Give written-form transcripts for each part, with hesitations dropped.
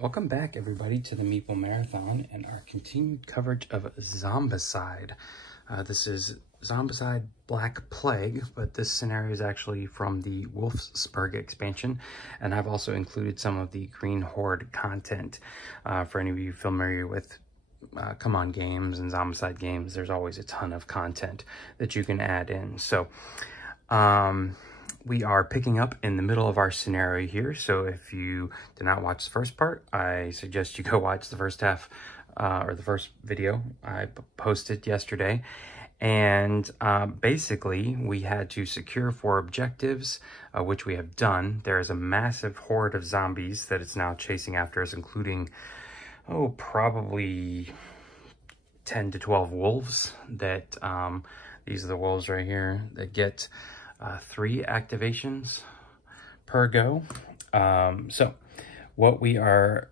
Welcome back, everybody, to the Meeple Marathon and our continued coverage of Zombicide. This is Zombicide Black Plague, but this scenario is actually from the Wolfsburg expansion, and I've also included some of the Green Horde content. For any of you familiar with Come On games and Zombicide games, there's always a ton of content that you can add in. So, we are picking up in the middle of our scenario here, so if you did not watch the first part, I suggest you go watch the first half, or the first video I posted yesterday. And basically, we had to secure 4 objectives, which we have done. There is a massive horde of zombies that it's now chasing after us, including, probably 10 to 12 wolves that, these are the wolves right here that get 3 activations per go. So what we are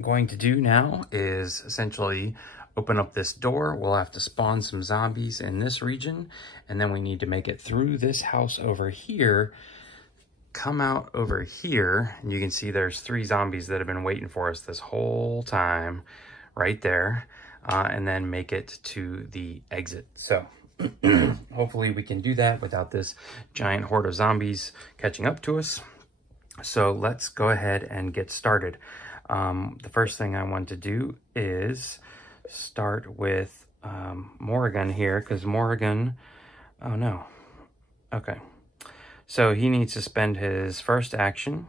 going to do now is essentially open up this door. We'll have to spawn some zombies in this region, and then we need to make it through this house over here, come out over here, and you can see there's 3 zombies that have been waiting for us this whole time right there, and then make it to the exit. So hopefully we can do that without this giant horde of zombies catching up to us. So let's go ahead and get started. The first thing I want to do is start with Morrigan here, because Morrigan, oh no, okay. So he needs to spend his first action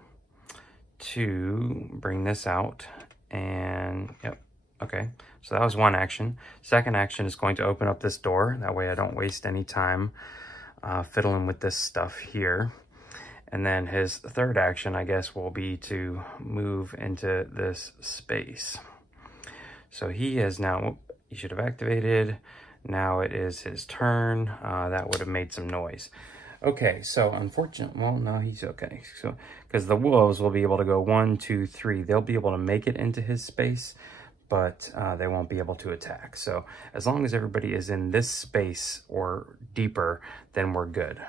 to bring this out, and yep, okay. So that was one action. Second action is going to open up this door. That way I don't waste any time fiddling with this stuff here. And then his third action, I guess, will be to move into this space. So he has now, he should have activated. Now it is his turn. That would have made some noise. Okay, so unfortunately, well, no, he's okay. So, because the wolves will be able to go 1, 2, 3. They'll be able to make it into his space, but they won't be able to attack. So as long as everybody is in this space or deeper, then we're good.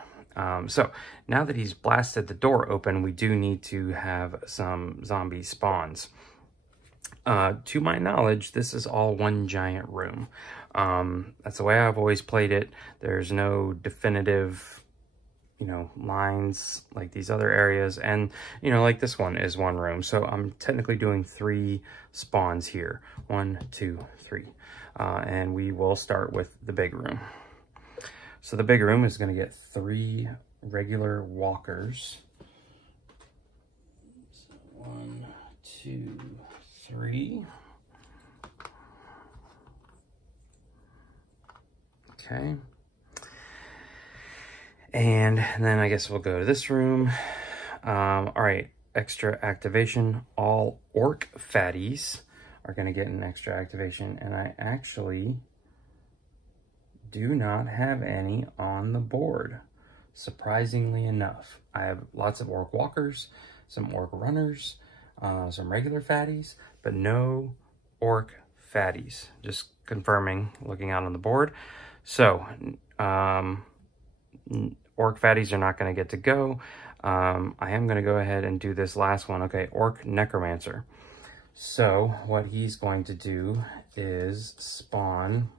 So now that he's blasted the door open, we do need to have some zombie spawns. To my knowledge, this is all one giant room. That's the way I've always played it. There's no definitive, lines like these other areas. And, like this one is one room. So I'm technically doing 3 spawns here. 1, 2, 3. And we will start with the big room. So the big room is going to get 3 regular walkers. So 1, 2, 3. Okay. And then I guess we'll go to this room. All right, extra activation. All orc fatties are going to get an extra activation. And I actually do not have any on the board, surprisingly enough. I have lots of orc walkers, some orc runners, some regular fatties, but no orc fatties. Just confirming, looking out on the board. So, orc fatties are not going to get to go. I am going to go ahead and do this last one. Okay, Orc Necromancer. So what he's going to do is spawn.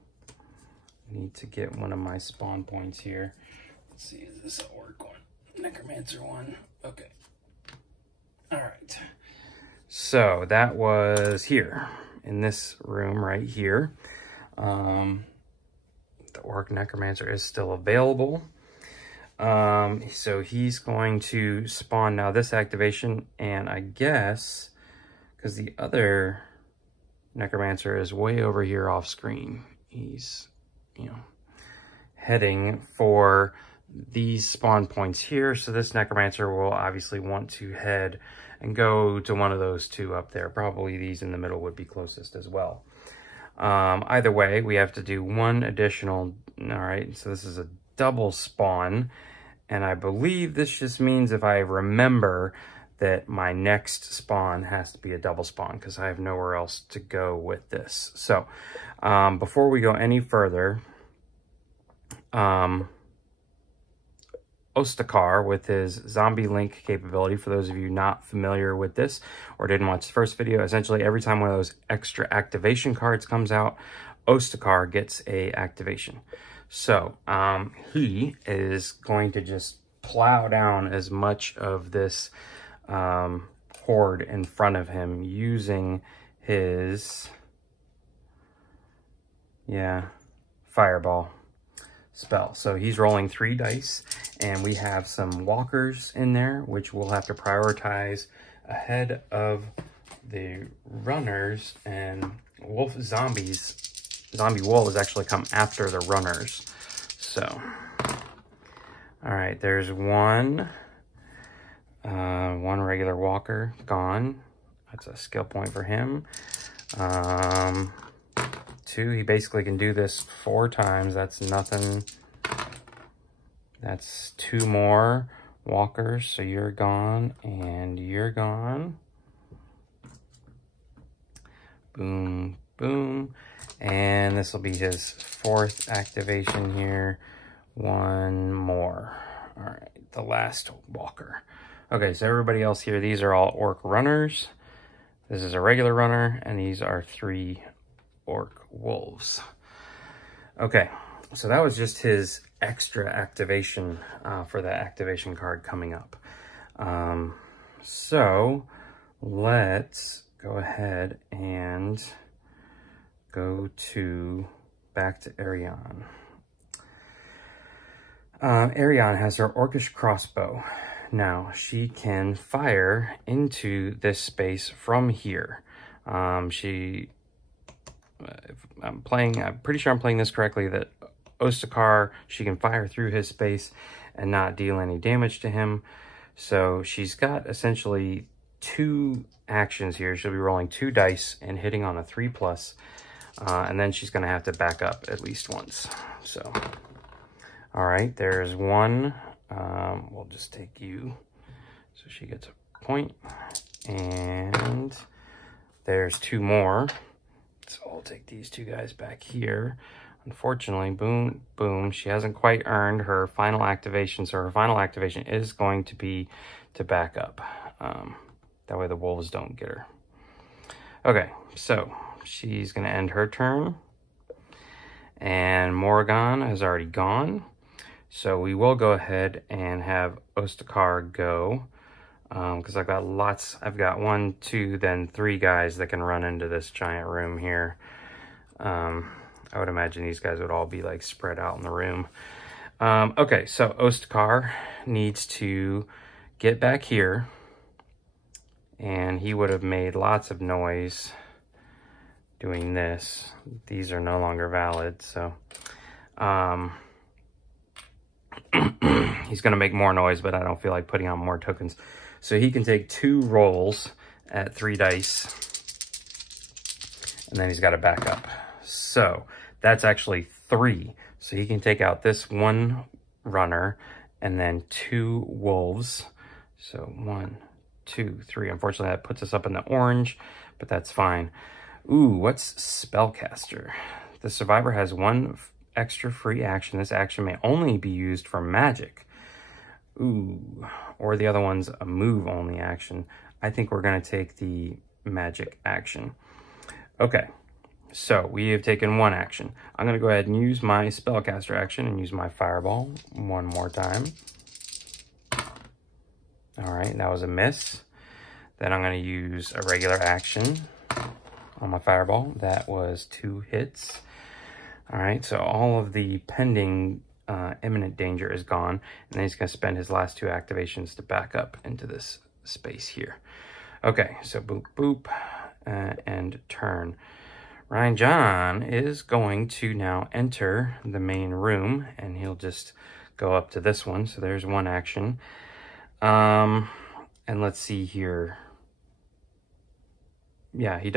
I need to get one of my spawn points here. Let's see, is this an Orc one? Necromancer one. Okay. All right. So that was here in this room right here. The Orc Necromancer is still available. So he's going to spawn now this activation, and I guess because the other Necromancer is way over here off screen, he's heading for these spawn points here. So this Necromancer will obviously want to head and go to one of those 2 up there. Probably these in the middle would be closest as well. Either way, we have to do 1 additional. All right, so this is a double spawn, and I believe this just means if I remember that my next spawn has to be a double spawn, because I have nowhere else to go with this. So before we go any further, Ostakar with his Zombie Link capability. For those of you not familiar with this or didn't watch the first video, essentially every time one of those extra activation cards comes out, Ostakar gets a activation. So he is going to just plow down as much of this horde in front of him using his, fireball spell. So he's rolling 3 dice, and we have some walkers in there, which we'll have to prioritize ahead of the runners, and zombie wolves actually come after the runners. So, all right, there's one regular walker gone. That's a skill point for him. 2, he basically can do this 4 times. That's nothing. That's 2 more walkers. So you're gone and you're gone. Boom, boom. And this will be his 4th activation here. 1 more. All right, the last walker. Okay, so everybody else here, these are all orc runners. This is a regular runner, and these are 3 orc wolves. Okay, so that was just his extra activation for the activation card coming up. So let's go ahead and go back to Ariane. Ariane has her orcish crossbow. Now she can fire into this space from here. I'm pretty sure I'm playing this correctly, that Ostakar, she can fire through his space and not deal any damage to him. So she's got essentially 2 actions here. She'll be rolling 2 dice and hitting on a 3+, and then she's going to have to back up at least once. So, all right, there's 1. We'll just take you, so she gets a point, and there's 2 more. So I'll take these 2 guys back here. Unfortunately, boom, boom, she hasn't quite earned her final activation, so her final activation is going to be to back up. That way the wolves don't get her. Okay, so she's going to end her turn. And Morrigan has already gone. So we will go ahead and have Ostakar go. Because I've got 1, 2, then 3 guys that can run into this giant room here. I would imagine these guys would all be like spread out in the room. Okay, so Ostakar needs to get back here, and he would have made lots of noise doing this. These are no longer valid, so he's gonna make more noise, but I don't feel like putting on more tokens. So he can take 2 rolls at 3 dice, and then he's got to back up. So that's actually 3. So he can take out this 1 runner and then 2 wolves. So 1, 2, 3. Unfortunately, that puts us up in the orange, but that's fine. Ooh, what's Spellcaster? The survivor has 1 extra free action. This action may only be used for magic. Ooh, or the other one's a move only action. I think we're going to take the magic action. Okay, so we have taken 1 action. I'm going to go ahead and use my spellcaster action and use my fireball 1 more time. All right, that was a miss. Then I'm going to use a regular action on my fireball. That was 2 hits. All right, so all of the pending imminent danger is gone, and then he's going to spend his last 2 activations to back up into this space here. Okay, so boop, boop, and turn. Ryan John is going to now enter the main room, and he'll just go up to this one. So there's 1 action. And let's see here. Yeah, he's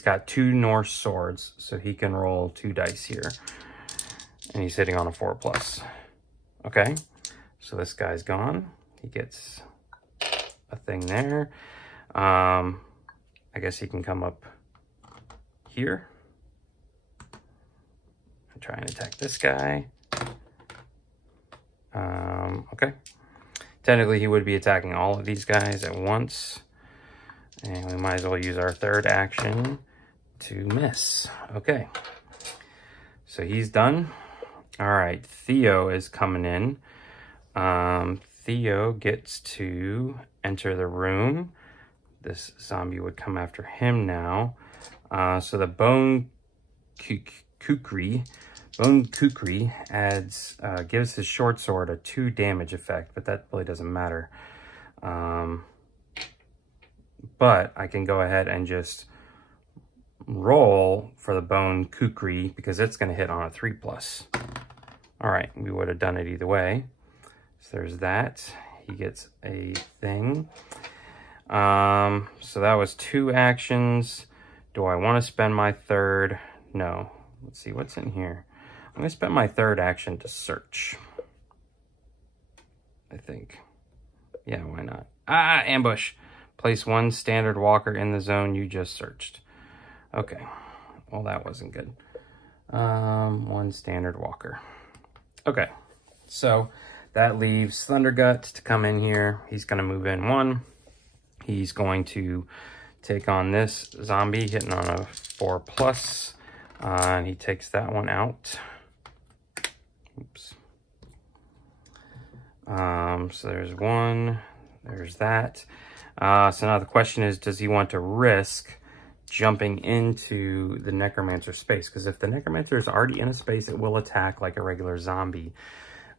got 2 Norse swords, so he can roll 2 dice here. And he's hitting on a 4+. Okay, so this guy's gone. He gets a thing there. I guess he can come up here and try and attack this guy. Okay. Technically, he would be attacking all of these guys at once. And we might as well use our third action to miss. Okay. So he's done. All right. Theo is coming in. Theo gets to enter the room. This zombie would come after him now. So the Bone Kukri adds, gives his short sword a 2 damage effect, but that really doesn't matter. But I can go ahead and just roll for the Bone Kukri because it's going to hit on a 3+. All right, we would have done it either way. So there's that. He gets a thing. So that was 2 actions. Do I want to spend my third? No. Let's see what's in here. I'm going to spend my third action to search. I think. Yeah, why not? Ah, ambush. Place 1 standard walker in the zone you just searched. Okay. Well, that wasn't good. 1 standard walker. Okay. So that leaves Thundergut to come in here. He's going to move in 1. He's going to take on this zombie, hitting on a 4+. And he takes that one out. Oops. So there's 1. There's that. So now the question is, does he want to risk jumping into the necromancer space? Because if the necromancer is already in a space, it will attack like a regular zombie.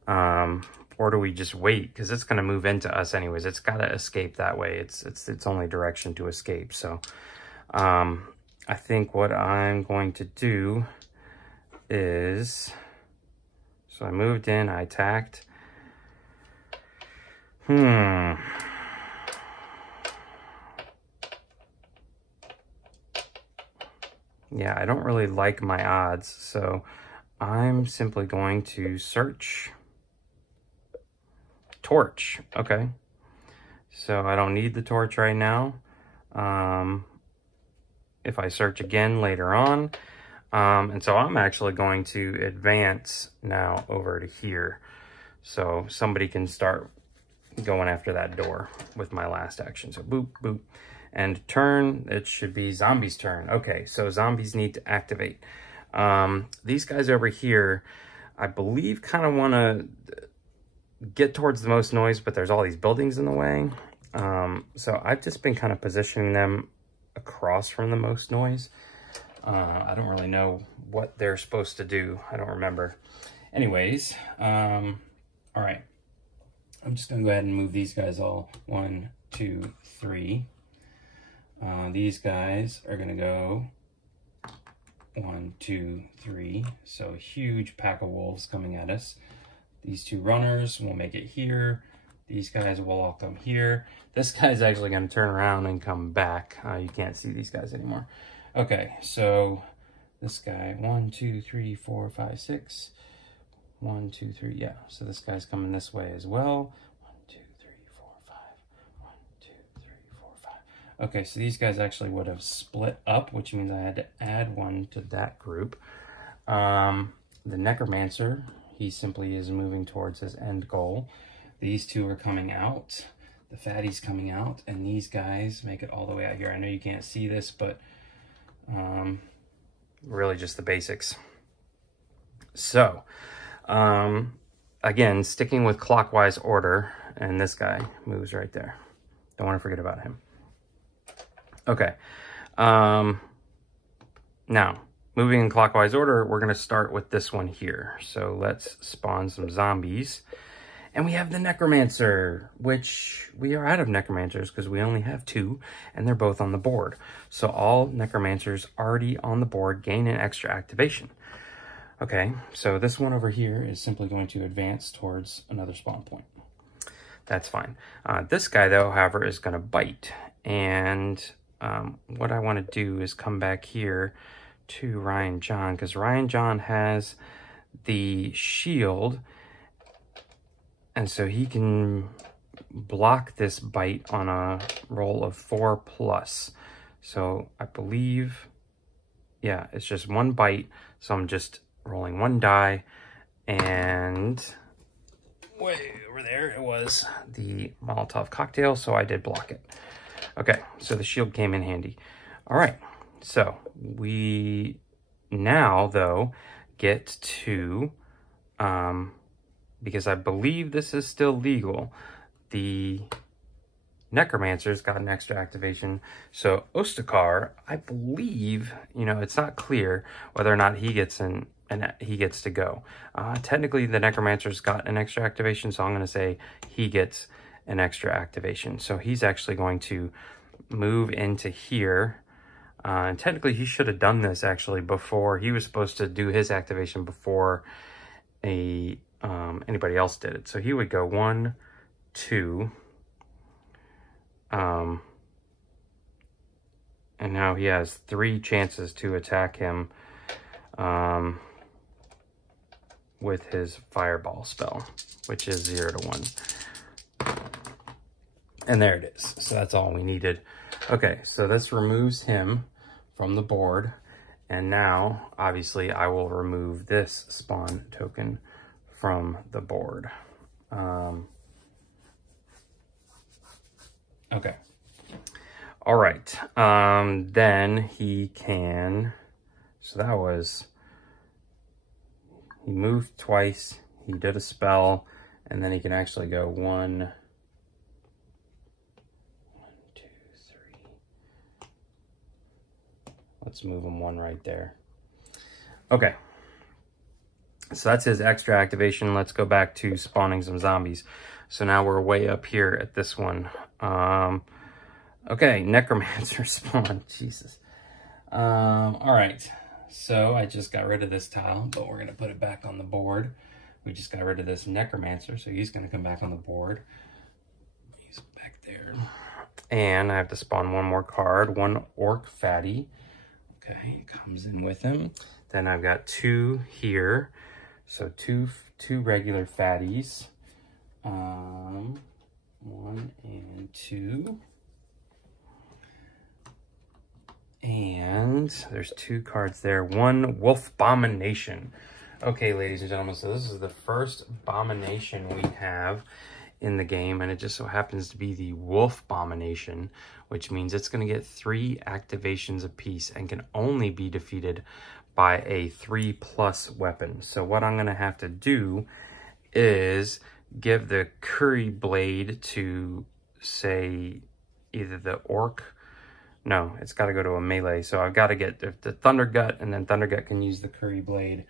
Or do we just wait? Because it's going to move into us anyways. It's got to escape that way. It's its only direction to escape. So I think what I'm going to do is... So I moved in, I attacked. Yeah, I don't really like my odds, so I'm simply going to search. Torch, okay. So I don't need the torch right now. If I search again later on. And so I'm actually going to advance now over to here. So somebody can start going after that door with my last action. So boop, boop. And turn, it should be zombies' turn. Okay, so zombies need to activate. These guys over here, I believe, kind of want to get towards the most noise, but there's all these buildings in the way. So I've just been kind of positioning them across from the most noise. I don't really know what they're supposed to do. I don't remember. Anyways, all right. I'm just going to go ahead and move these guys all 1, 2, 3. These guys are going to go 1, 2, 3. So a huge pack of wolves coming at us. These 2 runners will make it here. These guys will all come here. This guy's actually going to turn around and come back. You can't see these guys anymore. Okay, so this guy, 1, 2, 3, 4, 5, 6. 1, 2, 3, yeah. So this guy's coming this way as well. 1, 2, 3, 4, 5. 1, 2, 3, 4, 5. Okay, so these guys actually would have split up, which means I had to add 1 to that group. The necromancer, he simply is moving towards his end goal. These 2 are coming out. The fatty's coming out, and these guys make it all the way out here. I know you can't see this, but really just the basics. So, again, sticking with clockwise order, and this guy moves right there. Don't want to forget about him. Okay. Now, moving in clockwise order, we're going to start with this one here. So let's spawn some zombies. And we have the necromancer, which we are out of necromancers because we only have 2, and they're both on the board. So all necromancers already on the board gain an extra activation. Okay, so this one over here is simply going to advance towards another spawn point. That's fine. This guy, though, however, is going to bite. And what I want to do is come back here to Ryan John, because Ryan John has the shield, and so he can block this bite on a roll of 4+. So I believe, yeah, it's just 1 bite. So I'm just rolling 1 die, and way over there, it was the Molotov cocktail, so I did block it. Okay, so the shield came in handy. All right, so we now, though, get to, because I believe this is still legal, the necromancers got an extra activation. So Ostakar, I believe, you know, it's not clear whether or not he gets he gets to go. Technically, the necromancers got an extra activation, so I'm going to say he gets an extra activation. So he's actually going to move into here. And technically, he should have done this actually before. He was supposed to do his activation before anybody else did it. So he would go 1, 2. And now he has 3 chances to attack him with his fireball spell, which is 0 to 1. And there it is. So that's all we needed. Okay, so this removes him from the board. And now, obviously, I will remove this spawn token from the board. Okay. All right. Then he can... So that was... He moved twice. He did a spell. And then he can actually go 1, 2, 3. Let's move him 1 right there. Okay. So that's his extra activation. Let's go back to spawning some zombies. So now we're way up here at this one. Okay, necromancer spawn. Jesus. All right. So I just got rid of this tile, but we're going to put it back on the board. We just got rid of this necromancer, so he's going to come back on the board. He's back there. And I have to spawn 1 more card, 1 orc fatty. Okay, it comes in with him. Then I've got 2 here. So two regular fatties. 1 and 2. And there's 2 cards there. 1 Wolfsburg. Okay, ladies and gentlemen, so this is the first Abomination we have in the game, and it just so happens to be the Wolfsburg, which means it's going to get 3 activations apiece and can only be defeated by a 3+ weapon. So what I'm going to have to do is give the curry blade to, say, either the orc. No, it's got to go to a melee. So I've got to get the Thunder Gut, and then Thunder Gut can use the curry blade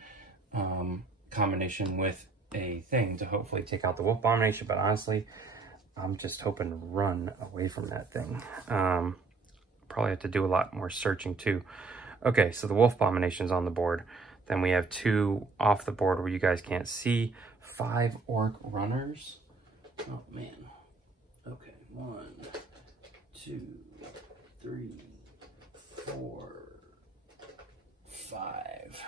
combination with a thing to hopefully take out the Wolf Abomination. But honestly, I'm just hoping to run away from that thing. Probably have to do a lot more searching too. Okay, so the Wolf Abomination's on the board. Then we have 2 off the board where you guys can't see. 5 orc runners. Oh man. Okay, 1, 2, 3, 4, 5.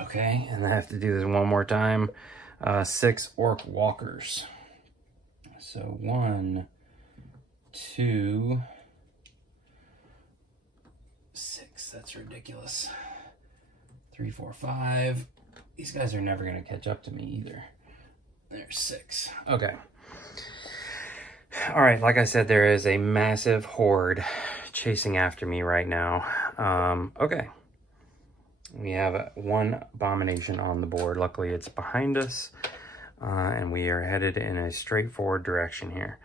Okay, and I have to do this 1 more time. 6 orc walkers. So 1, 2, 6. That's ridiculous. 3, 4, 5. These guys are never going to catch up to me either. There's 6. Okay. All right, like I said, there is a massive horde chasing after me right now. Okay. We have 1 Abomination on the board. Luckily, it's behind us. And we are headed in a straightforward direction here.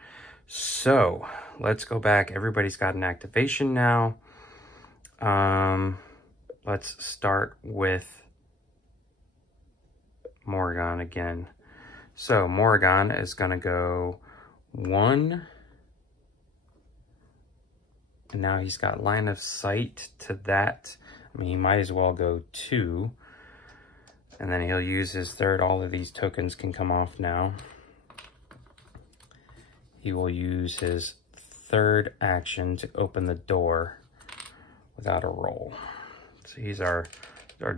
So, let's go back. Everybody's got an activation now. Let's start with Morrigan again. So, Morrigan is going to go 1. And now he's got line of sight to that. I mean, he might as well go 2. And then he'll use his 3rd. All of these tokens can come off now. He will use his 3rd action to open the door without a roll. So he's our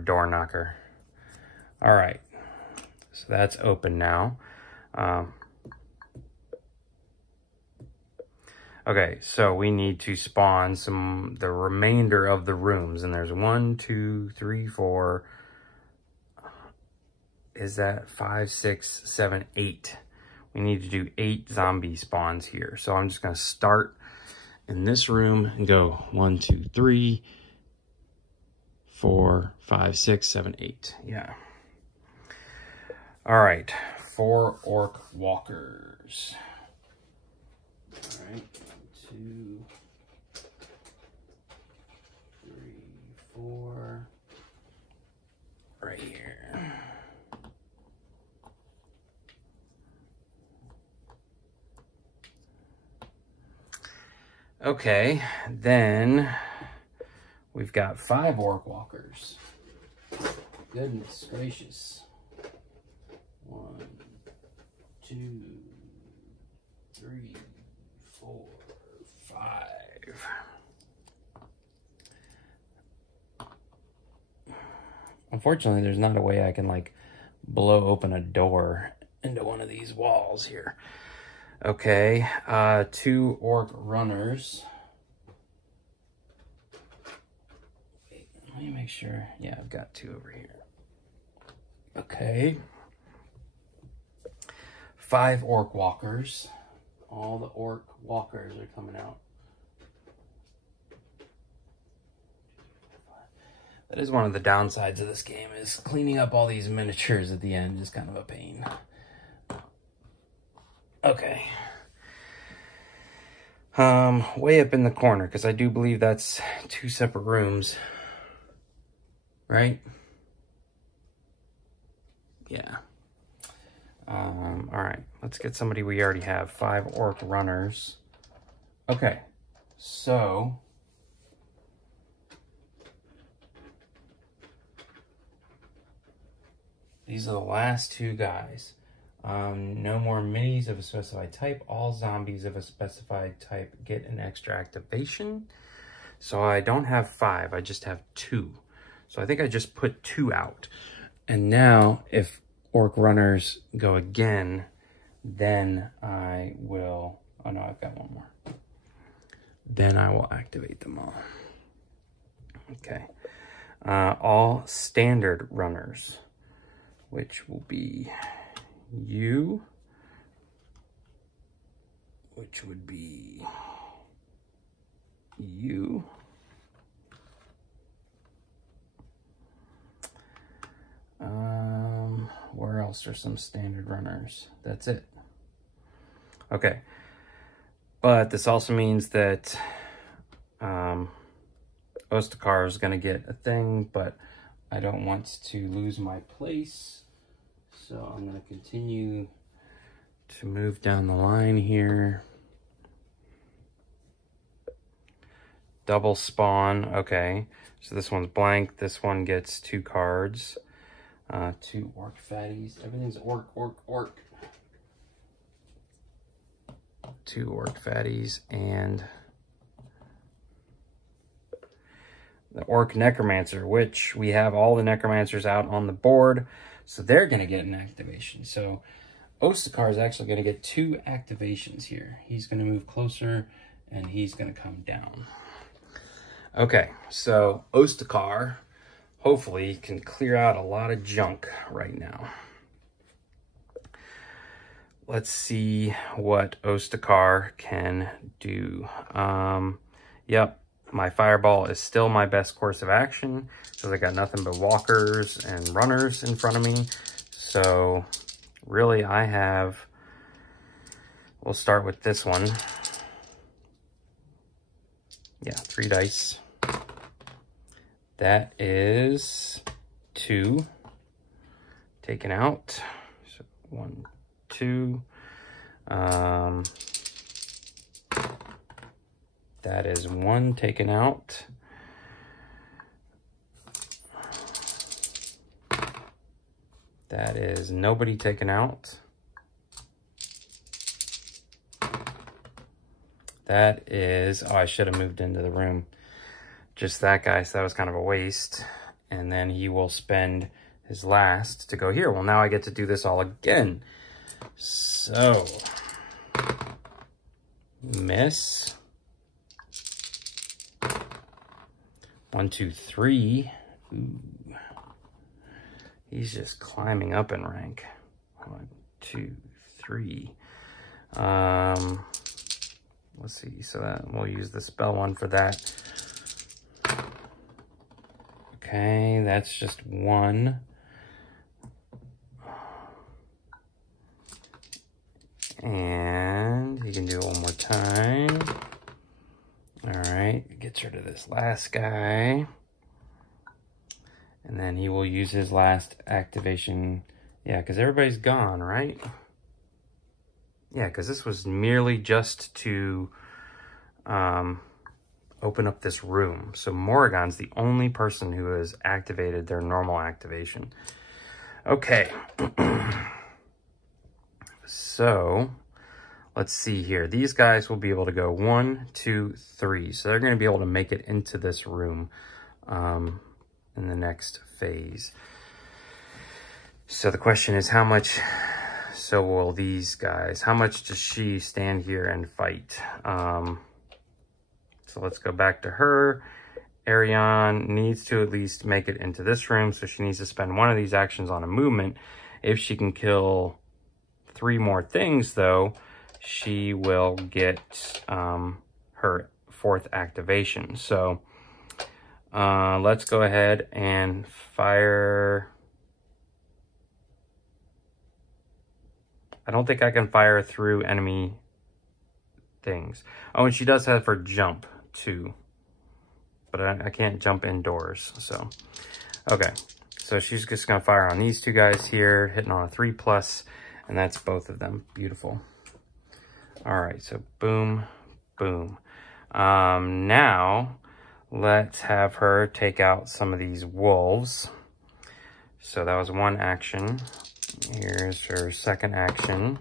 door knocker. All right. So that's open now. Okay, so we need to spawn the remainder of the rooms. And there's 1, 2, 3, 4. Is that 5, 6, 7, 8? We need to do 8 zombie spawns here. So I'm just going to start in this room and go 1, 2, 3, 4, 5, 6, 7, 8. Yeah. All right. 4 orc walkers. All right. 2, 3, 4. Right here. Okay, then we've got 5 orc walkers. Goodness gracious. 1, 2, 3, 4, 5. Unfortunately, there's not a way I can like blow open a door into one of these walls here. Okay, 2 orc runners. Wait, let me make sure. Yeah, I've got 2 over here. Okay. 5 orc walkers. All the orc walkers are coming out. That is one of the downsides of this game, is cleaning up all these miniatures at the end is kind of a pain. Okay. Way up in the corner, because I do believe that's 2 separate rooms. Right? Yeah. Alright. Let's get somebody we already have. 5 orc runners. Okay. So these are the last 2 guys. No more minis of a specified type. All zombies of a specified type get an extra activation. So I don't have 5, I just have 2. So I think I just put 2 out. And now if orc runners go again, then I will, oh no, I've got 1 more. Then I will activate them all. Okay. All standard runners, which will be you, which would be you, where else are some standard runners? That's it. Okay, but this also means that Ostakar is going to get a thing, but I don't want to lose my place. So I'm going to continue to move down the line here. Double spawn. Okay. So this one's blank. This one gets 2 cards. 2 orc fatties. Everything's orc, orc, orc. 2 orc fatties and the Orc Necromancer, which we have all the necromancers out on the board. So they're going to get an activation. So Ostakar is actually going to get 2 activations here. He's going to move closer and he's going to come down. Okay, so Ostakar hopefully can clear out a lot of junk right now. Let's see what Ostakar can do. Yep. My fireball is still my best course of action, because I got nothing but walkers and runners in front of me. So really I have, we'll start with this one. Yeah, 3 dice. That is 2 taken out. So 1, 2. That is 1 taken out. That is nobody taken out. That is, oh, I should have moved into the room. Just that guy, so that was kind of a waste. And then he will spend his last to go here. Well, now I get to do this all again. So Miss. 1, 2, 3. Ooh. He's just climbing up in rank. 1, 2, 3. Let's see. So that we'll use the spell one for that. Okay, that's just 1. And he can do it one more time. All right, gets rid of this last guy. And then he will use his last activation. Yeah, because everybody's gone, right? Yeah, because this was merely just to open up this room. So Morrigan's the only person who has activated their normal activation. Okay. So, let's see here. These guys will be able to go 1, 2, 3. So they're going to be able to make it into this room in the next phase. So the question is how much, so will these guys, how much does she stand here and fight? So let's go back to her. Ariane needs to at least make it into this room. So she needs to spend one of these actions on a movement. If she can kill 3 more things, though, she will get her 4th activation. So let's go ahead and fire. I don't think I can fire through enemy things. Oh, and she does have her jump too, but I can't jump indoors. So okay, so she's just gonna fire on these 2 guys here, hitting on a 3+. And that's both of them. Beautiful. All right, so boom, boom. Now, let's have her take out some of these wolves. So that was 1 action. Here's her 2nd action.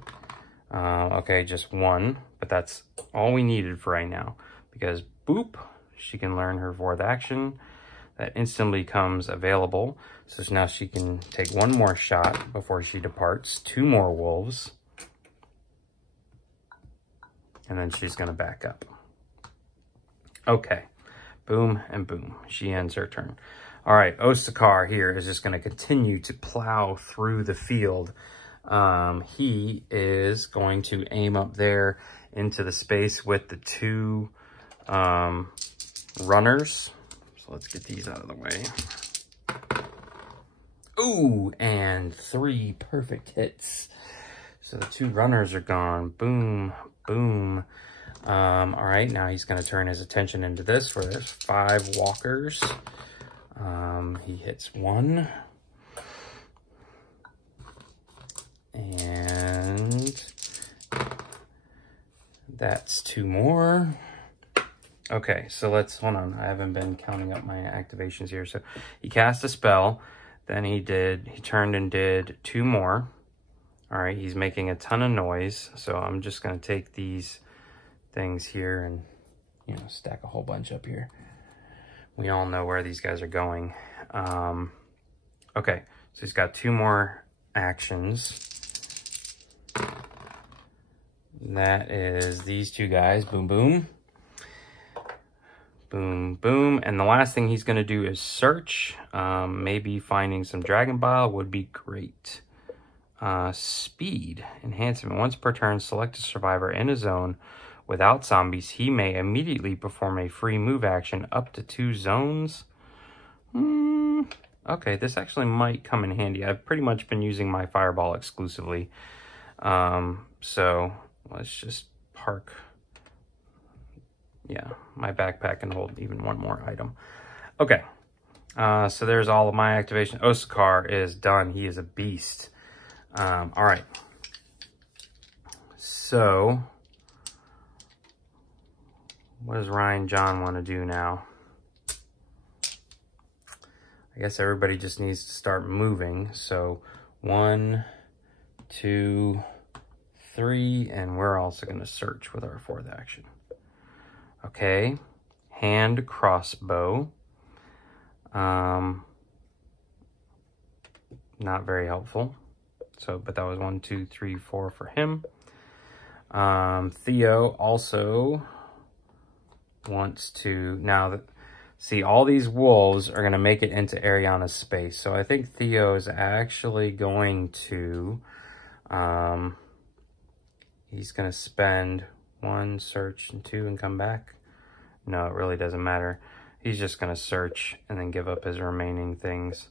Okay, just 1, but that's all we needed for right now. Because, boop, she can learn her 4th action. That instantly becomes available. So now she can take 1 more shot before she departs. 2 more wolves. And then she's going to back up. Okay. Boom and boom. She ends her turn. All right. Osakar here is just going to continue to plow through the field. He is going to aim up there into the space with the 2 runners. Let's get these out of the way. Ooh, and 3 perfect hits. So the 2 runners are gone. Boom, boom. All right, now he's going to turn his attention into this where there's 5 walkers. He hits 1. And that's 2 more. Okay, so let's, hold on. I haven't been counting up my activations here. So he cast a spell, then he turned and did 2 more. All right, he's making a ton of noise. So I'm just gonna take these things here and, you know, stack a whole bunch up here. We all know where these guys are going. Okay, so he's got 2 more actions. That is these 2 guys, boom, boom. Boom, boom. And the last thing he's going to do is search. Maybe finding some Dragon Bile would be great. Speed enhancement. Once per turn, select a survivor in a zone without zombies. He may immediately perform a free move action up to 2 zones. Okay, this actually might come in handy. I've pretty much been using my fireball exclusively. So let's just park. Yeah, my backpack can hold even 1 more item. Okay, so there's all of my activation. Osakar is done. He is a beast. All right. So, what does Ryan John want to do now? I guess everybody just needs to start moving. So, 1, 2, 3, and we're also going to search with our 4th action. Okay, hand crossbow. Not very helpful. So, but that was 1, 2, 3, 4 for him. Theo also wants to, now that, see, all these wolves are going to make it into Ariana's space. So I think Theo is actually going to, he's going to spend 1, search, and 2, and come back. No, it really doesn't matter. He's just going to search and then give up his remaining things.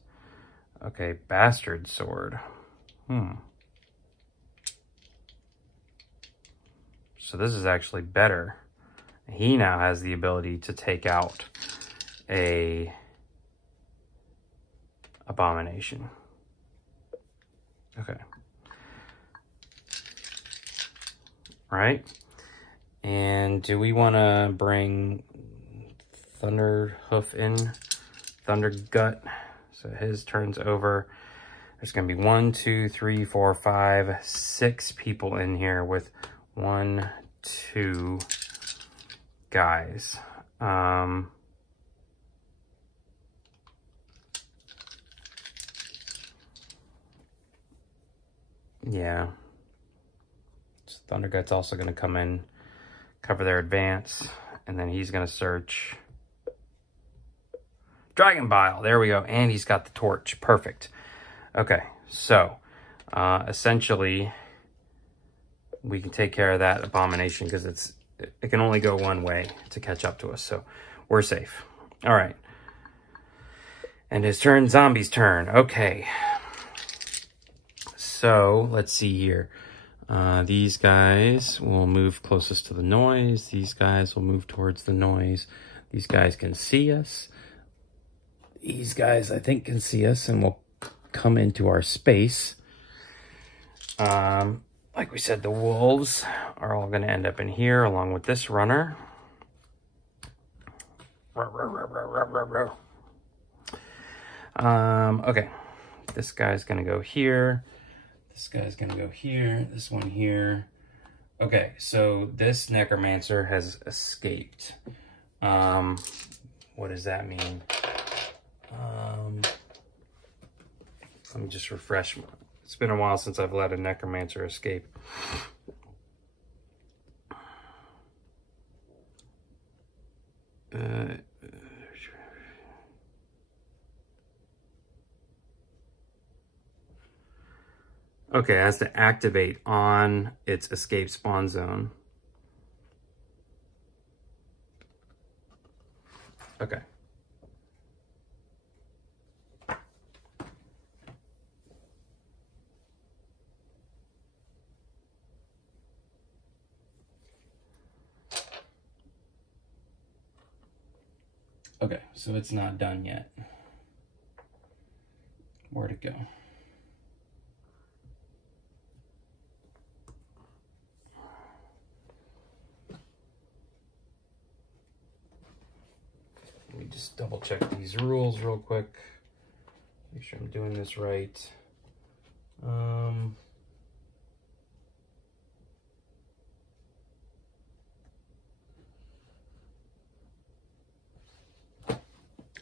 Okay, Bastard Sword. So this is actually better. He now has the ability to take out a Abomination. Okay. Right? And do we want to bring Thunder Hoof in? Thunder Gut. So his turn's over. There's going to be 1, 2, 3, 4, 5, 6 people in here with 1, 2 guys. Yeah. So Thundergut's also going to come in, cover their advance, and then he's going to search Dragon Bile. There we go. And he's got the torch. Perfect. Okay. So, essentially, we can take care of that Abomination because it can only go one way to catch up to us. So, we're safe. All right. And his turn, Zombie's turn. Okay. So, let's see here. These guys will move closest to the noise. These guys will move towards the noise. These guys can see us. These guys, I think, can see us and will come into our space. Like we said, the wolves are all going to end up in here along with this runner. Okay. This guy's going to go here. This guy's going to go here. This one here. Okay, so this necromancer has escaped. What does that mean? Let me just refresh. It's been a while since I've let a necromancer escape. Okay, it has to activate on its escape spawn zone. Okay. Okay, so it's not done yet. Where'd it go? Let me just double check these rules real quick. Make sure I'm doing this right.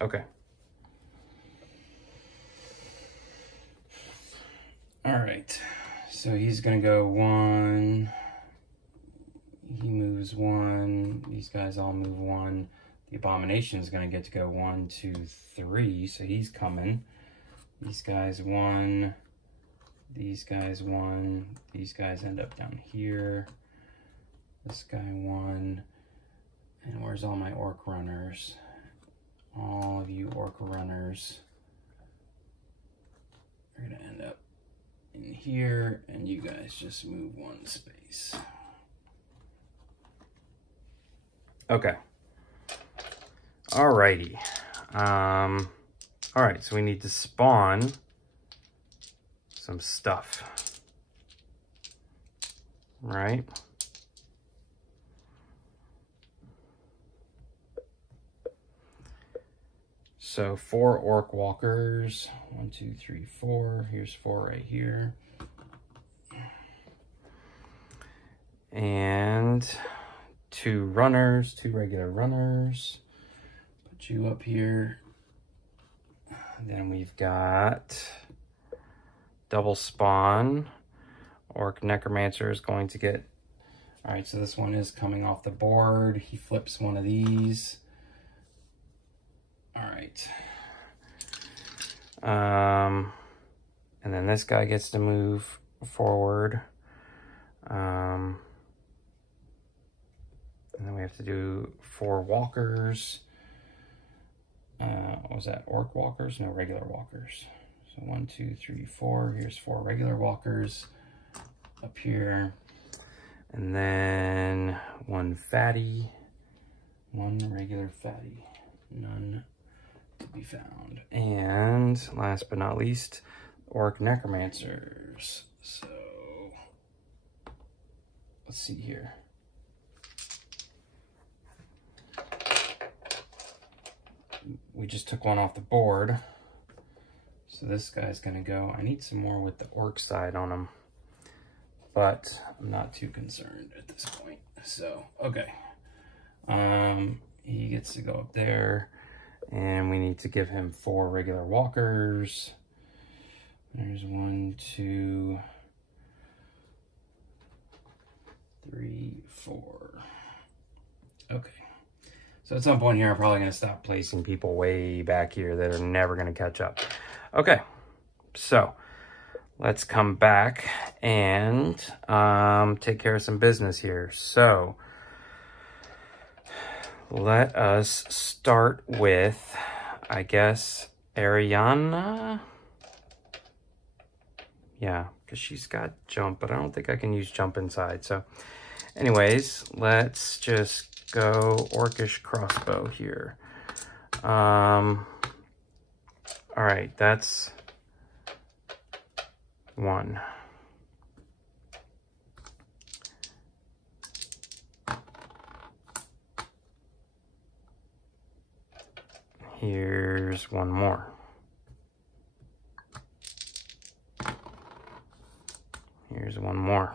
Okay. All right. So he's going to go 1. He moves 1. These guys all move 1. The Abomination is going to get to go 1, 2, 3. So he's coming. These guys 1. These guys 1. These guys end up down here. This guy 1. And where's all my orc runners? All of you orc runners are going to end up in here, and you guys just move 1 space. Okay. Alrighty. Alright, so we need to spawn some stuff. Right? So 4 orc walkers. 1, 2, 3, 4. Here's 4 right here. And 2 runners, 2 regular runners. Put you up here. Then we've got double spawn. Orc Necromancer is going to get All right, so this one is coming off the board. He flips one of these. All right. And then this guy gets to move forward. And then we have to do 4 walkers. What was that? Orc walkers? No, regular walkers. So 1, 2, 3, 4. Here's 4 regular walkers up here. And then 1 fatty. 1 regular fatty. None to be found. And last but not least, Orc Necromancers. So let's see here. We just took one off the board. So this guy's gonna go. I need some more with the orc side on him, but I'm not too concerned at this point. So, okay. He gets to go up there, and we need to give him 4 regular walkers. There's 1, 2, 3, 4. Okay. So at some point here, I'm probably going to stop placing people way back here that are never going to catch up. Okay. So let's come back and take care of some business here. So let us start with, I guess, Ariana. Yeah, because she's got jump, but I don't think I can use jump inside. So anyways, let's just go orcish crossbow here. All right, that's 1. Here's 1 more. Here's 1 more.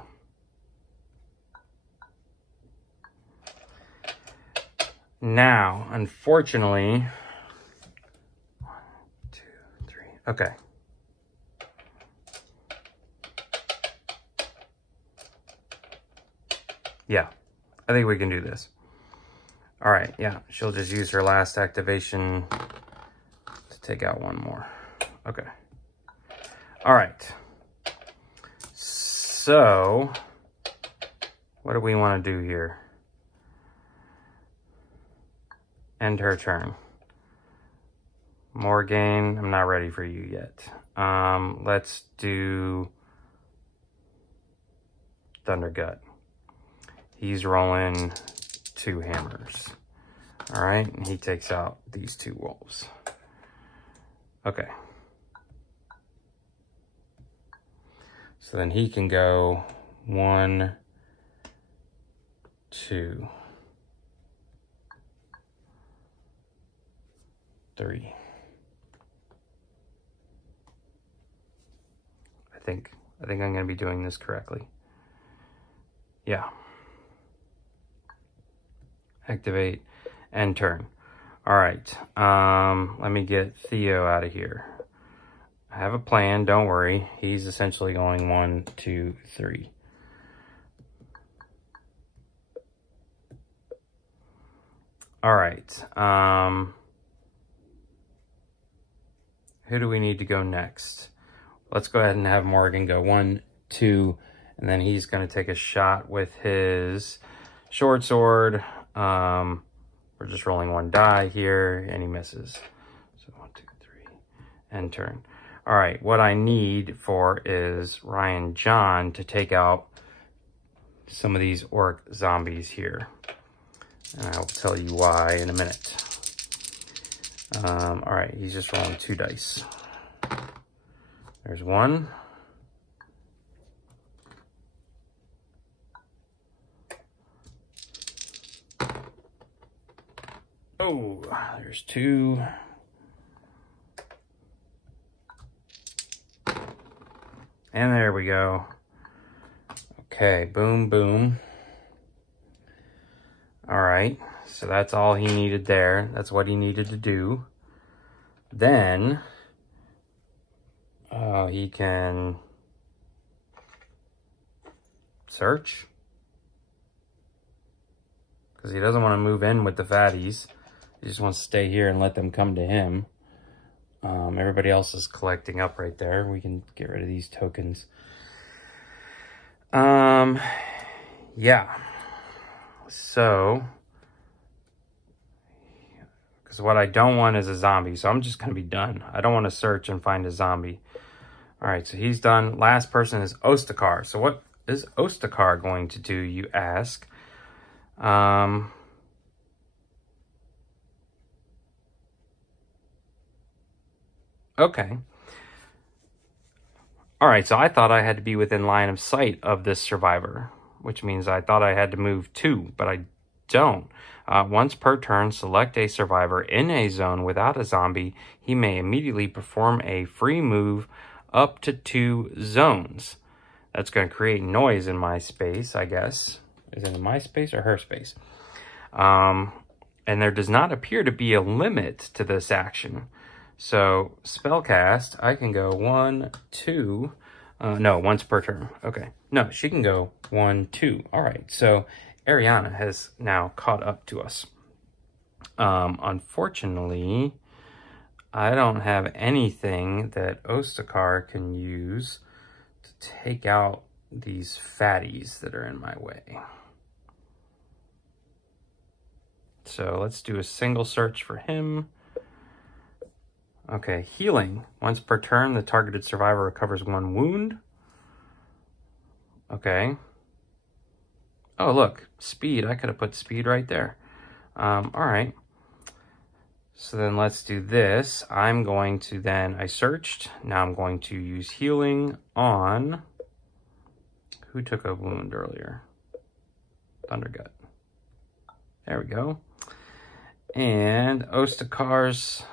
Now, unfortunately, 1, 2, 3, okay. Yeah, I think we can do this. All right, yeah, she'll just use her last activation to take out 1 more. Okay. All right. So, what do we want to do here? End her turn. Morgan, I'm not ready for you yet. Let's do Thundergut. He's rolling 2 hammers. All right, and he takes out these 2 wolves. Okay. So then he can go 1, 2, 3. I think I'm going to be doing this correctly. Yeah. Activate, end turn. All right. Let me get Theo out of here. I have a plan, don't worry. He's essentially going 1, 2, 3. All right. Who do we need to go next? Let's go ahead and have Morgan go 1, 2, and then he's going to take a shot with his short sword. We're just rolling 1 die here, and he misses. So 1, 2, 3, end turn. All right, what I need for is Ryan John to take out some of these orc zombies here. And I'll tell you why in a minute. All right, he's just rolling 2 dice. There's 1. Oh, there's 2. And there we go. Okay, boom, boom. All right, so that's all he needed there. That's what he needed to do. Then, he can search. because he doesn't want to move in with the fatties. He just wants to stay here and let them come to him. Everybody else is collecting up right there. We can get rid of these tokens. Yeah. So, because what I don't want is a zombie, so I'm just going to be done. I don't want to search and find a zombie. All right, so he's done. Last person is Ostakar. So what is Ostakar going to do, you ask? Okay. All right, so I thought I had to be within line of sight of this survivor, which means I thought I had to move 2, but I don't. Once per turn, select a survivor in a zone without a zombie. He may immediately perform a free move up to 2 zones. That's going to create noise in my space, I guess. Is it in my space or her space? And there does not appear to be a limit to this action. So, spellcast, I can go 1, 2. No, once per turn. Okay. No, she can go 1, 2. All right. So, Ariana has now caught up to us. Unfortunately, I don't have anything that Ostakar can use to take out these fatties that are in my way. So let's do a single search for him. Okay, healing. Once per turn, the targeted survivor recovers 1 wound. Okay. Oh, look, speed. I could have put speed right there. All right. So then let's do this. I'm going to then, I searched. Now I'm going to use healing on, who took a wound earlier? Thundergut. There we go. And Ostakar's,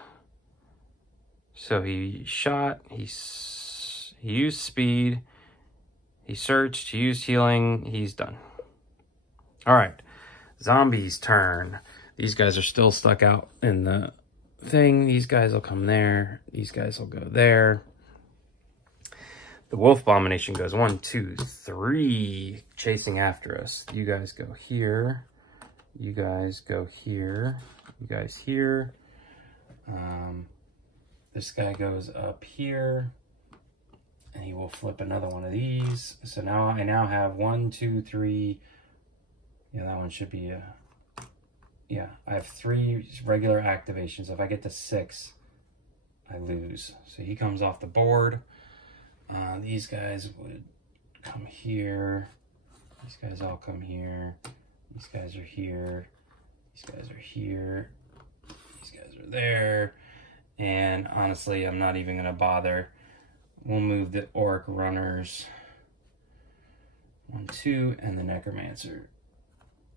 so he shot, he used speed, he searched, he used healing, he's done. All right, zombies' turn. These guys are still stuck out in the thing. These guys will come there. These guys will go there. The wolf abomination goes 1, 2, 3, chasing after us. You guys go here. You guys go here. You guys here. This guy goes up here, and he will flip another one of these. So now I have 1, 2, 3. Yeah, that one should be yeah, I have 3 regular activations. If I get to 6, I lose. So he comes off the board. These guys would come here. These guys all come here. These guys are here. These guys are here. These guys are there. And honestly, I'm not even going to bother. We'll move the Orc runners. 1, 2, and the necromancer.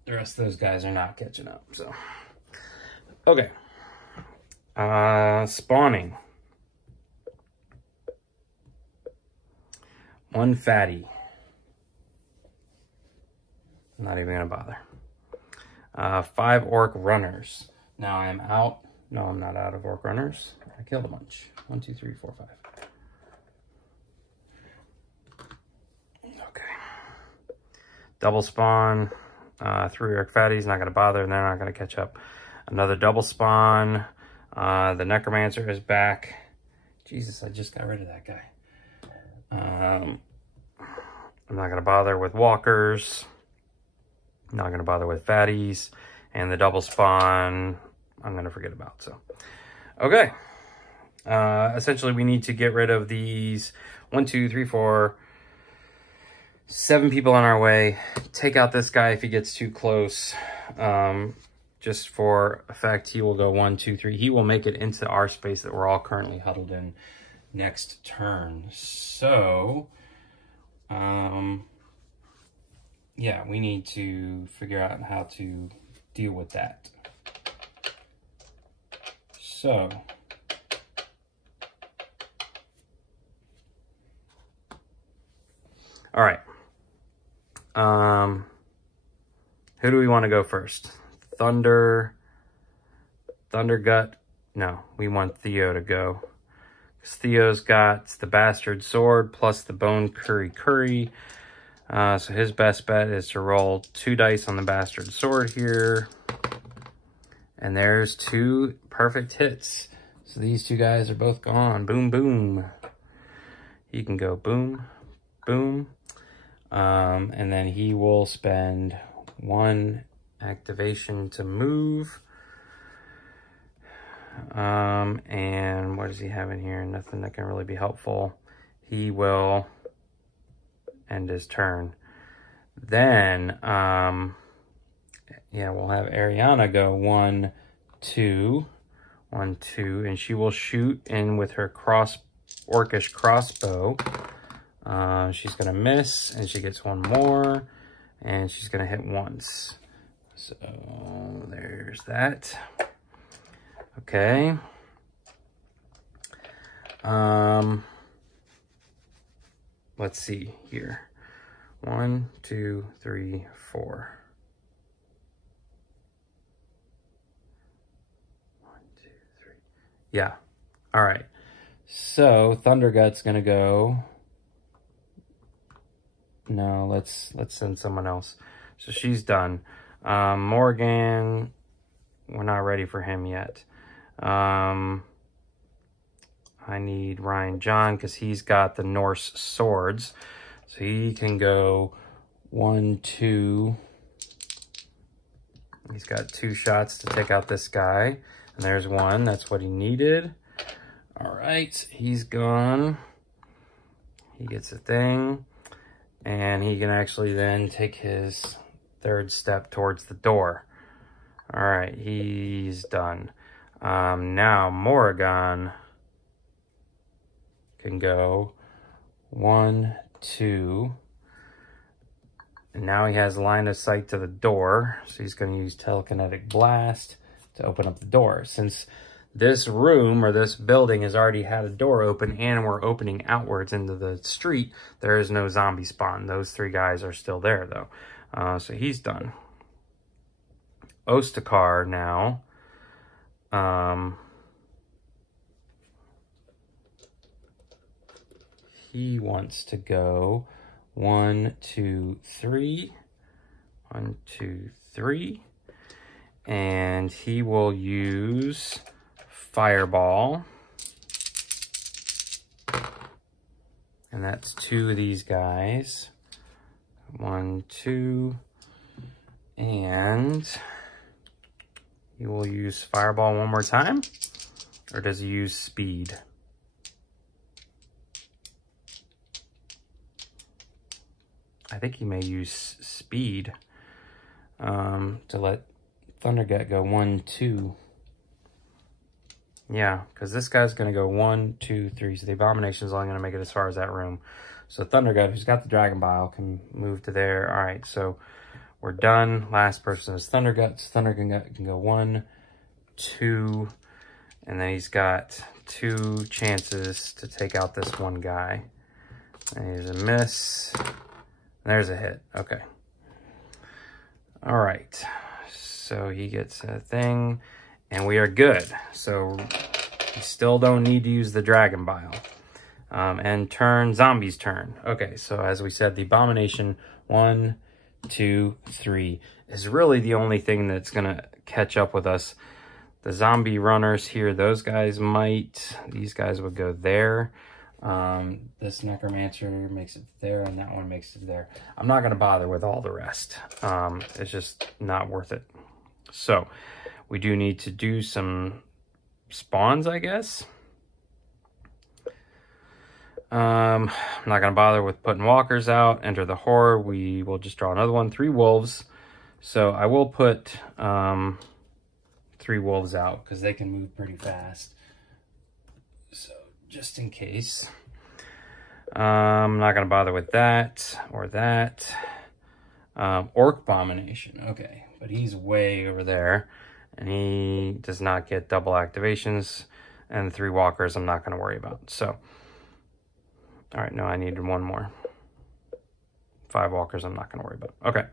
The rest of those guys are not catching up, so. Okay. Spawning. 1 fatty. I'm not even going to bother. 5 orc runners. Now I'm out. No, I'm not out of orc runners. I killed a bunch. 1, 2, 3, 4, 5. Okay. Double spawn. 3 orc fatties, not going to bother, and they're not going to catch up. Another double spawn. The necromancer is back. Jesus, I just got rid of that guy. I'm not going to bother with walkers. Not going to bother with fatties. And the double spawn, I'm going to forget about. So, okay. Essentially, we need to get rid of these 1, 2, 3, 4... 7 people on our way. Take out this guy if he gets too close. Just for effect, he will go 1, 2, 3. He will make it into our space that we're all currently huddled in next turn. So, yeah, we need to figure out how to deal with that. So, all right. Who do we want to go first? Thundergut? No, we want Theo to go. Because Theo's got the bastard sword plus the bone curry. So his best bet is to roll 2 dice on the bastard sword here. And there's 2 perfect hits. So these 2 guys are both gone. Boom, boom. He can go boom, boom. And then he will spend 1 activation to move. And what does he have in here? Nothing that can really be helpful. He will end his turn. Then, yeah, we'll have Ariana go 1, 2, 1, 2, and she will shoot in with her orcish crossbow. She's gonna miss, and she gets 1 more, and she's gonna hit once. So there's that. Okay. Let's see here. 1, 2, 3, 4. 1, 2, 3. Yeah. All right. So Thundergut's gonna go. No, let's send someone else. So she's done. Morgan, we're not ready for him yet. I need Ryan John because he's got the Norse swords. So he can go 1, 2. He's got 2 shots to take out this guy. And there's 1. That's what he needed. All right, he's gone. He gets a thing. And he can actually then take his 3rd step towards the door. All right, he's done. Now Morrigan can go 1, 2. And now he has line of sight to the door. So he's going to use telekinetic blast to open up the door. Since this room or this building has already had a door open and we're opening outwards into the street, there is no zombie spawn. Those 3 guys are still there though. So he's done. Ostakar now. He wants to go 1, 2, 3. 1, 2, 3. And he will use Fireball. And that's 2 of these guys. 1, 2. And he will use Fireball 1 more time. Or does he use Speed? I think he may use Speed to let Thundergut go 1, 2. Yeah, because this guy's going to go 1, 2, 3. So the Abomination is only going to make it as far as that room. So Thundergut, who's got the Dragon Bile, can move to there. All right, so we're done. Last person is Thundergut. So Thundergut can go 1, 2. And then he's got 2 chances to take out this 1 guy. And he's a miss. There's a hit. Okay. All right. So he gets a thing. And we are good. So we still don't need to use the Dragon Bile. And zombie's turn. Okay, so as we said, the Abomination 1, 2, 3 is really the only thing that's going to catch up with us. The zombie runners here, those guys might. These guys would go there. This necromancer makes it there, and that one makes it there. I'm not going to bother with all the rest. It's just not worth it. So we do need to do some spawns, I guess. I'm not going to bother with putting walkers out. Enter the Horde. We will just draw another one. 3 wolves. So I will put 3 wolves out because they can move pretty fast. So just in case. I'm not going to bother with that or that. Orc Abomination. Okay, but he's way over there. And he does not get double activations. And the 3 walkers I'm not going to worry about. So, all right, no, I needed 1 more. 5 walkers I'm not going to worry about. Okay.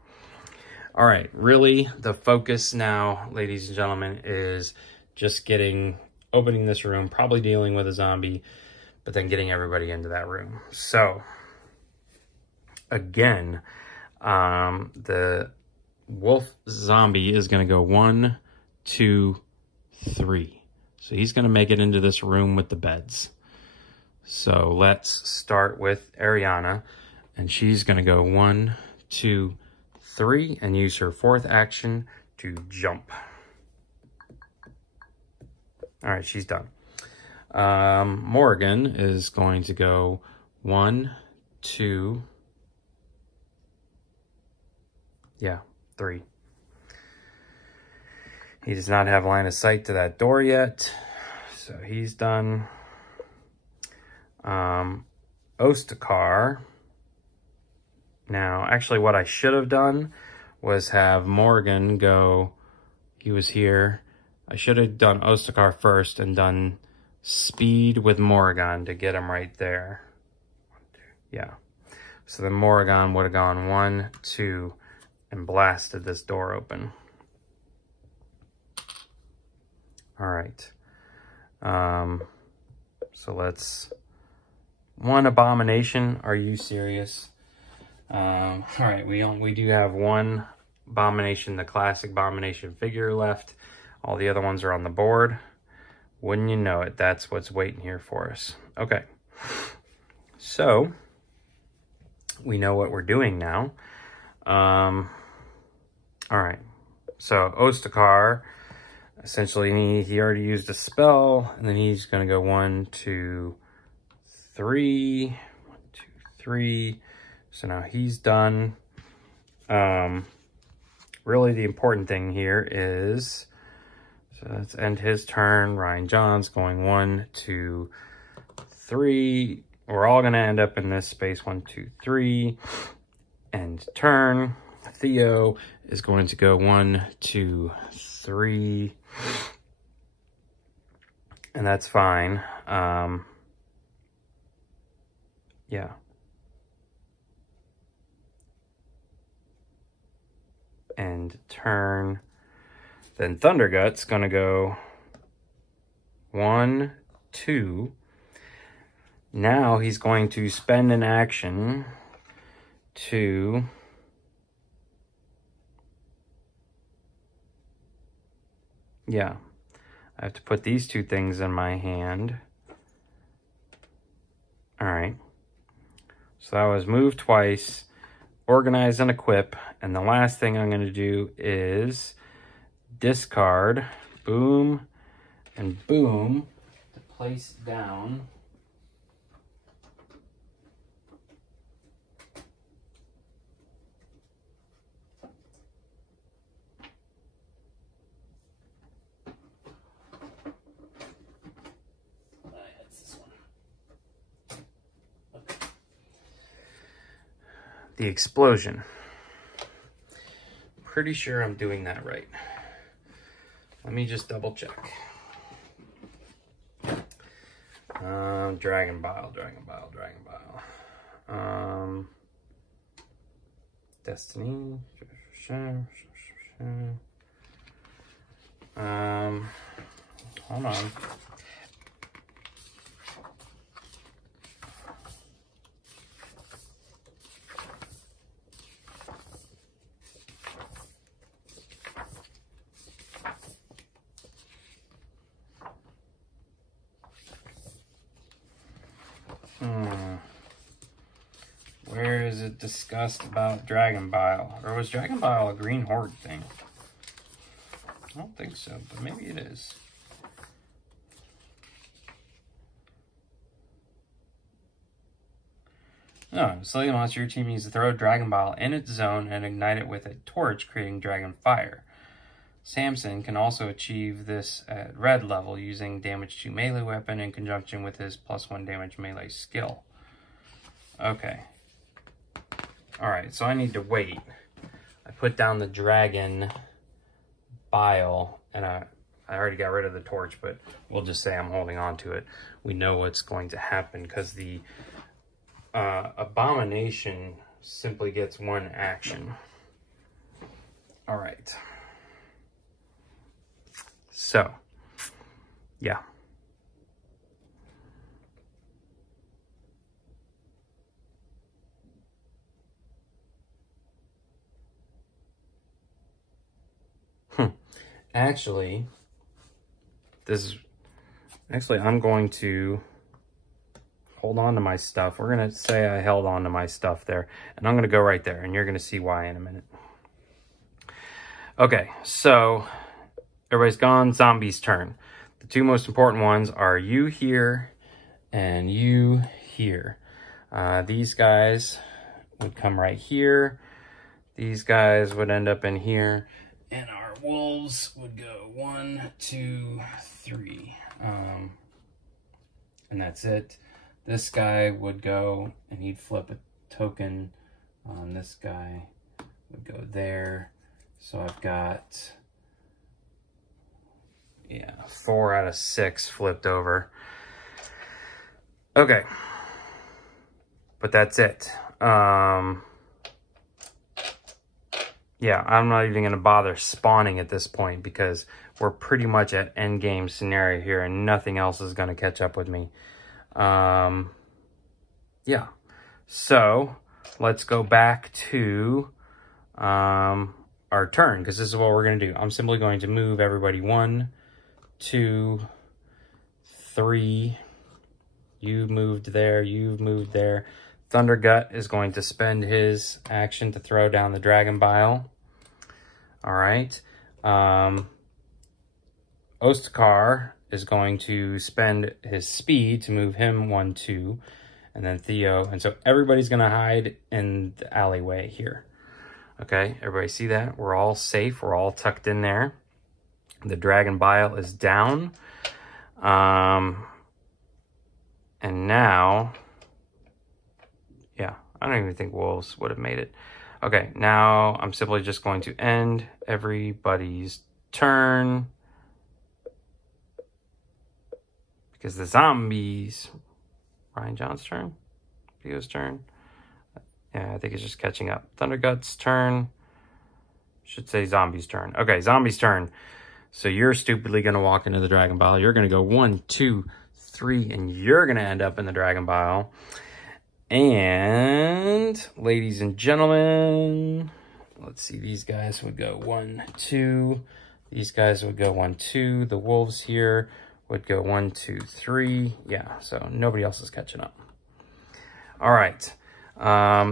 All right, really the focus now, ladies and gentlemen, is just opening this room, probably dealing with a zombie, but then getting everybody into that room. So, again, the wolf zombie is going to go 1, 2, 3. So he's going to make it into this room with the beds. So let's start with Ariana, and she's going to go 1, 2, 3, and use her 4th action to jump. All right, she's done. Morgan is going to go 1, 2, 3. He does not have line of sight to that door yet, so he's done. Ostakar. Now, actually what I should have done was have Morgan go, he was here. I should have done Ostakar first and done speed with Morrigan to get him right there. Yeah. So then Morrigan would have gone 1, 2, and blasted this door open. All right. So let's... 1 Abomination. Are you serious? All right, we do have 1 Abomination, the classic Abomination figure left. All the other ones are on the board. Wouldn't you know it, that's what's waiting here for us. Okay, so we know what we're doing now. All right, so Ostakar, essentially he already used a spell, and then he's gonna go 1, 2, 3, 1, 2, 3. So now he's done. Really the important thing here is, so let's end his turn. Ryan John's going 1, 2, 3. We're all gonna end up in this space, 1, 2, 3. End turn. Theo is going to go 1, 2, 3. And that's fine. Yeah. End turn. Then Thundergut's gonna go 1, 2. Now he's going to spend an action to I have to put these 2 things in my hand. All right. So that was move twice, organize and equip, and the last thing I'm going to do is discard, boom, and boom, to place down the explosion. Pretty sure I'm doing that right. Let me just double check. Dragon Bile. Destiny. Hold on. Where is it discussed about Dragon Bile? Or was Dragon Bile a green Horde thing? I don't think so, but maybe it is. No, Slay monster, your team needs to throw Dragon Bile in its zone and ignite it with a torch, creating Dragon Fire. Samson can also achieve this at red level using damage to melee weapon in conjunction with his +1 damage melee skill. Okay. Alright, so I need to wait. I put down the Dragon Bile, and I already got rid of the torch, but we'll just say I'm holding on to it. We know what's going to happen, because the Abomination simply gets 1 action. Alright. So, yeah. Actually, I'm going to hold on to my stuff. We're going to say I held on to my stuff there, and I'm going to go right there, and you're going to see why in a minute. Okay, so everybody's gone. Zombies' turn. The two most important ones are you here and you here. These guys would come right here. These guys would end up in here. And our wolves would go 1, 2, 3. And that's it. This guy would go and he'd flip a token. This guy would go there. So I've got, yeah, 4 out of 6 flipped over. Okay. But that's it. Yeah, I'm not even going to bother spawning at this point because we're pretty much at end game scenario here and nothing else is going to catch up with me. Yeah, so let's go back to our turn because this is what we're going to do. I'm simply going to move everybody 1, 2, 3. You've moved there, you've moved there. Thundergut is going to spend his action to throw down the Dragon Bile. All right. Ostkar is going to spend his speed to move him 1, 2, and then Theo. And so everybody's going to hide in the alleyway here. Okay, everybody see that? We're all safe. We're all tucked in there. The Dragon Bile is down. And now... yeah, I don't even think wolves would have made it. Okay, now I'm simply just going to end everybody's turn. Because the zombies... Ryan John's turn? Theo's turn? Yeah, I think it's just catching up. Thundergut's turn. Should say zombies' turn. Okay, zombies' turn. So you're stupidly going to walk into the Dragon Bile. You're going to go 1, 2, 3, and you're going to end up in the Dragon Bile. And, ladies and gentlemen, let's see, these guys would go 1, 2. These guys would go 1, 2. The wolves here would go 1, 2, 3. Yeah, so nobody else is catching up. All right.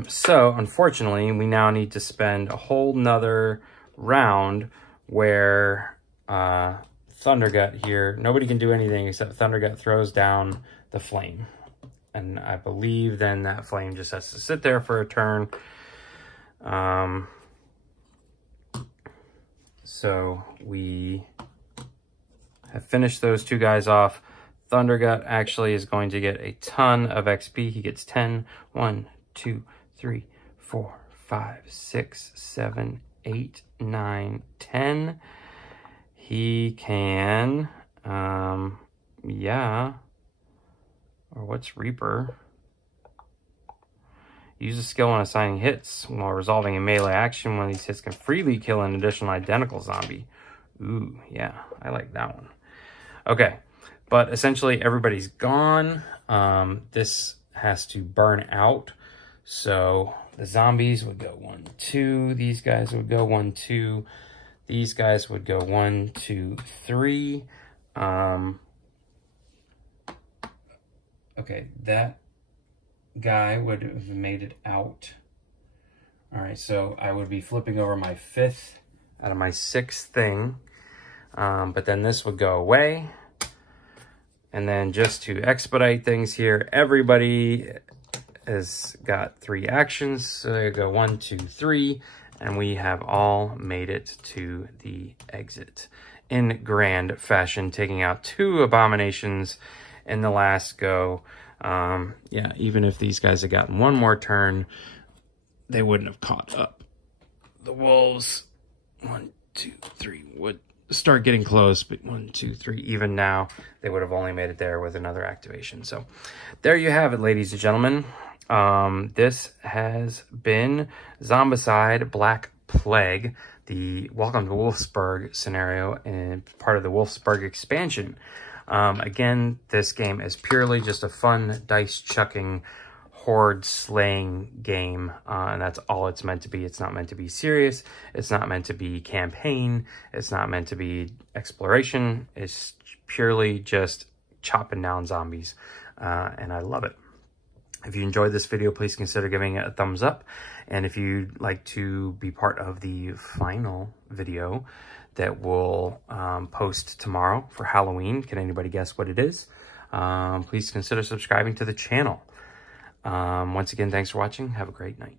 So, unfortunately, we now need to spend a whole nother round where Thundergut here, nobody can do anything except Thundergut throws down the flame. And I believe then that flame just has to sit there for a turn. So we have finished those two guys off. Thundergut actually is going to get a ton of XP. He gets 10. 1, 2, 3, 4, 5, 6, 7, 8, 9, 10. He can, yeah. Or what's Reaper? Use a skill when assigning hits while resolving a melee action. One of these hits can freely kill an additional identical zombie. Ooh, yeah, I like that one. Okay, but essentially everybody's gone. This has to burn out. So the zombies would go 1, 2. These guys would go 1, 2. These guys would go 1, 2, 3. Okay, that guy would have made it out. All right, so I would be flipping over my 5th out of my 6th thing. But then this would go away. And then just to expedite things here, everybody has got 3 actions. So they go 1, 2, 3. And we have all made it to the exit in grand fashion, taking out 2 abominations in the last go. Yeah, even if these guys had gotten 1 more turn, they wouldn't have caught up. The wolves, 1, 2, 3, would start getting close, but 1, 2, 3, even now, they would have only made it there with another activation. So there you have it, ladies and gentlemen. This has been Zombicide Black Plague, the Welcome to Wolfsburg scenario and part of the Wolfsburg expansion. Again, this game is purely just a fun dice chucking horde slaying game, and that's all it's meant to be. It's not meant to be serious. It's not meant to be campaign. It's not meant to be exploration. It's purely just chopping down zombies, and I love it. If you enjoyed this video, please consider giving it a thumbs up. And if you'd like to be part of the final video that we'll post tomorrow for Halloween, can anybody guess what it is? Please consider subscribing to the channel. Once again, thanks for watching. Have a great night.